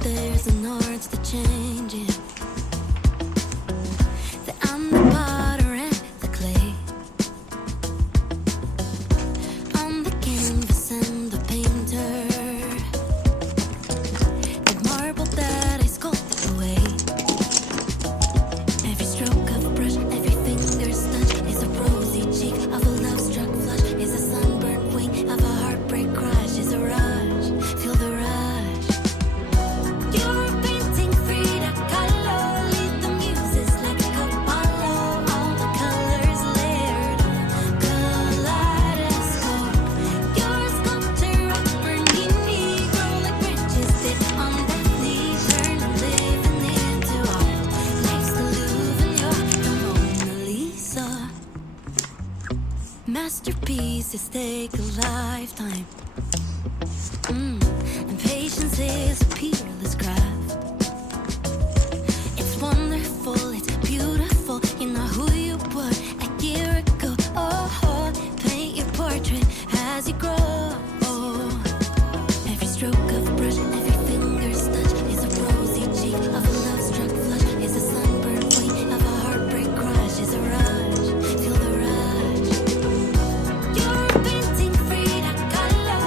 There's an art to changing. That I'm the potter and the clay. I'm the canvas and the painter. The marble that I sculpt away. Every stroke of a brush, every finger's touch is a rosy cheek of a love-struck flush. Is a sunburnt wing of a heartbreak crush. Is a rush, feel the rush. take a lifetime. And patience is a peerless craft. It's wonderful, it's beautiful. You're not who you were a year ago. Oh, paint your portrait as you grow. Every stroke of a brush, every finger's touch is a rosy cheek of a love-struck flush. Is a sunburned wing of a heartbreak crush. Is a rush, feel the rush. You're a painting Frida Kahlo.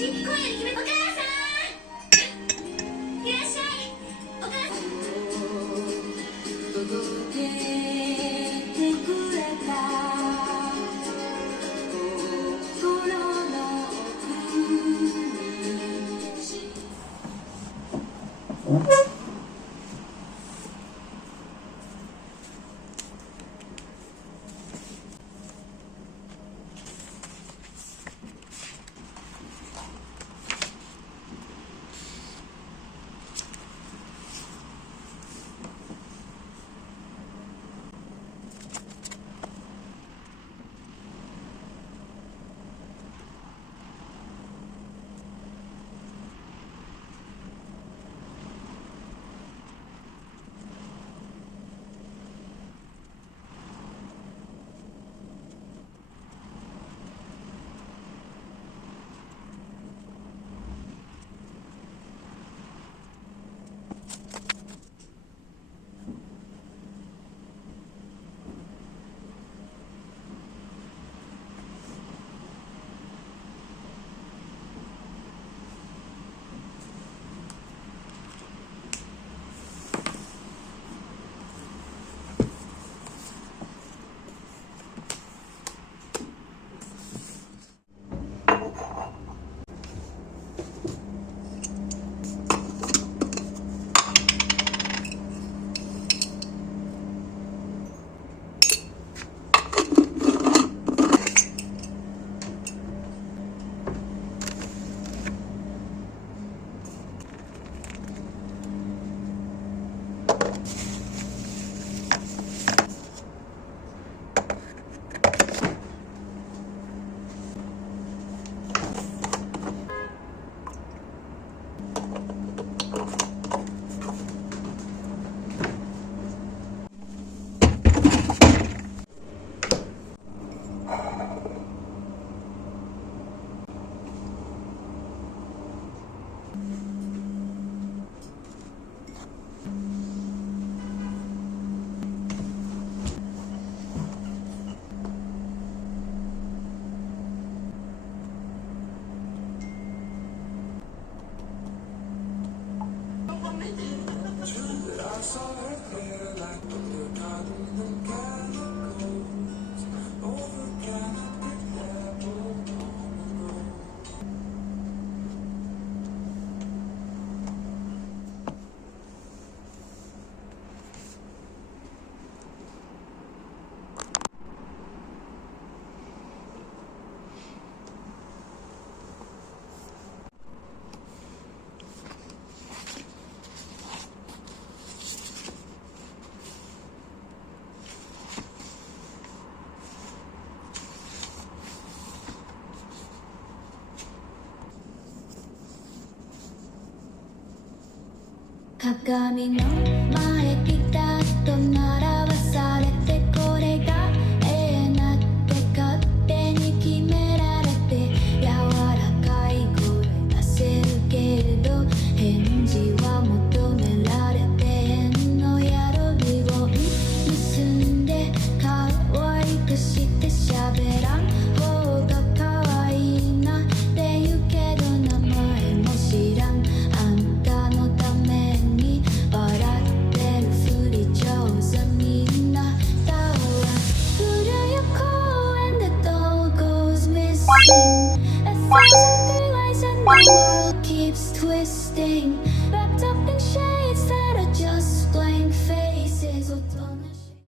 時今夜に決めお母さんいらっしゃいお母さん届けてくれた心の奥に鏡の前ピタッと並ばされてこれが永遠だって勝手に決められて柔らかい声出せるけれど返事は求められて変のやるリボン結んで可愛くして喋らん方が可愛いなって言うけど名前も知らんあんたのために笑ってるふり上手みんなだわ古谷公園で doll goes missing A thousand through eyes and the world keeps twisting Wrapped up in shadows